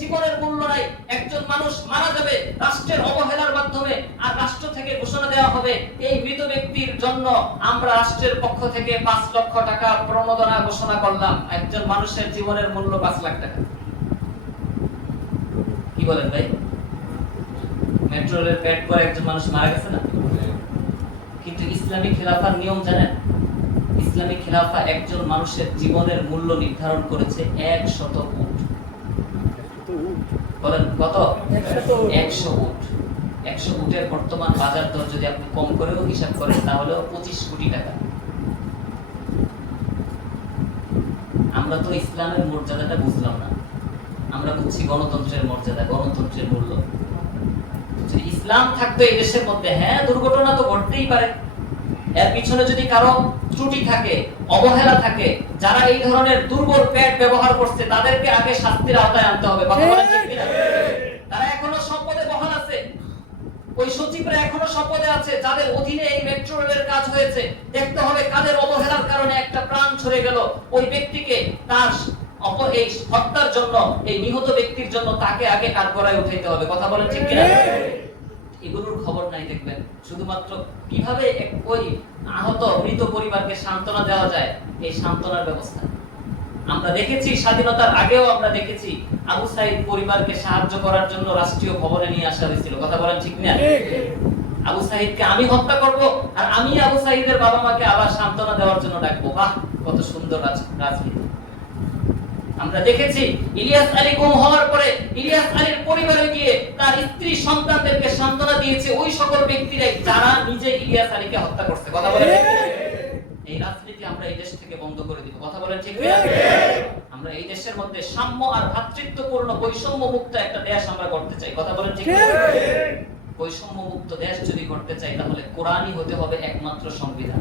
জীবনের মূল্য নাই। একজন মানুষ মারা যাবে রাষ্ট্রের অবহেলার মাধ্যমে, আর রাষ্ট্র থেকে ঘোষণা দেওয়া হবে এই মৃত ব্যক্তির জন্য আমরা রাষ্ট্রের পক্ষ থেকে 5 লক্ষ টাকা প্রণোদনা ঘোষণা করলাম। একজন মানুষের জীবনের মূল্য 5 লাখ টাকা। কি বলেন ভাই? মেট্রো রেলের পেট করে একজন মানুষ মারা গেছে না? কিন্তু ইসলামী খেলাফার নিয়ম জানেন? ইসলামী খেলাফা একজন মানুষের জীবনের মূল্য নির্ধারণ করেছে 100 উট। বলেন কত? 100 উট। 100 উটের বর্তমান বাজার দর যদি আপনি কম করেও হিসাব করেন তাহলে 25 কোটি টাকা। আমরা তো ইসলামের মর্যাদাটা বুঝলাম না, আমরা বুঝছি গণতন্ত্রের মর্যাদা, গণতন্ত্রের মূল্য। যদি ইসলাম থাকতো এই দেশের মধ্যে, হ্যাঁ দুর্ঘটনা তো ঘটতেই পারে, এর পিছনে যদি কারো ত্রুটি থাকে, অবহেলা থাকে, যারা এই ধরনের দুর্বল পেট ব্যবহার করছে তাদেরকে আগে শাস্তির আওতায় আনতে হবে। কথা বলেন ঠিক কিনা? তারা এখনো সম্পদে বহাল আছে, ওই সচিবরা এখনো সম্পদে আছে যাদের অধীনে এই মেট্রো রেলের কাজ হয়েছে। দেখতে হবে কাদের অবহেলার কারণে একটা প্রাণ ছড়ে গেল, ওই ব্যক্তিকে তার এই হত্যার জন্য, এই নিহত ব্যক্তির জন্য তাকে আগে কাঠগড়ায় উঠাইতে হবে। কথা বলেন ঠিক কিনা? এগুলোর খবর নাই দেখবেন। শুধুমাত্র কিভাবে ওই আহত মৃত পরিবারকে সান্ত্বনা দেওয়া যায়, এই সান্ত্বনার ব্যবস্থা আমরা দেখেছি। স্বাধীনতার আগেও আমরা দেখেছি আবু সাইদ পরিবারকে সাহায্য করার জন্য রাষ্ট্রীয় ভবনে নিয়ে আসা হয়েছিল। কথা বলেন ঠিক না? আবু সাইদকে আমি হত্যা করব আর আমি আবু সাইদের বাবা মাকে আবার সান্ত্বনা দেওয়ার জন্য ডাকবো। বাহ, কত সুন্দর রাজনীতি। আমরা দেখেছি ইলিয়াস আলী গুম হওয়ার পরে ইলিয়াস আলীর পরিবারে গিয়ে তার স্ত্রী সন্তানদেরকে সান্ত্বনা দিয়েছে ওই সকল ব্যক্তিরাই যারা নিজে ইলিয়াস আলীকে হত্যা করছে। কথা বলেন ঠিক? এই রাজনীতি আমরা এই দেশ থেকে বন্ধ করে দিব। কথা বলেন ঠিক? আমরা এই দেশের মধ্যে সাম্য আর ভ্রাতৃত্বপূর্ণ বৈষম্য মুক্ত একটা দেশ আমরা করতে চাই। কথা বলেন ঠিক? বৈষম্য মুক্ত দেশ যদি করতে চাই তাহলে কোরআনই হতে হবে একমাত্র সংবিধান।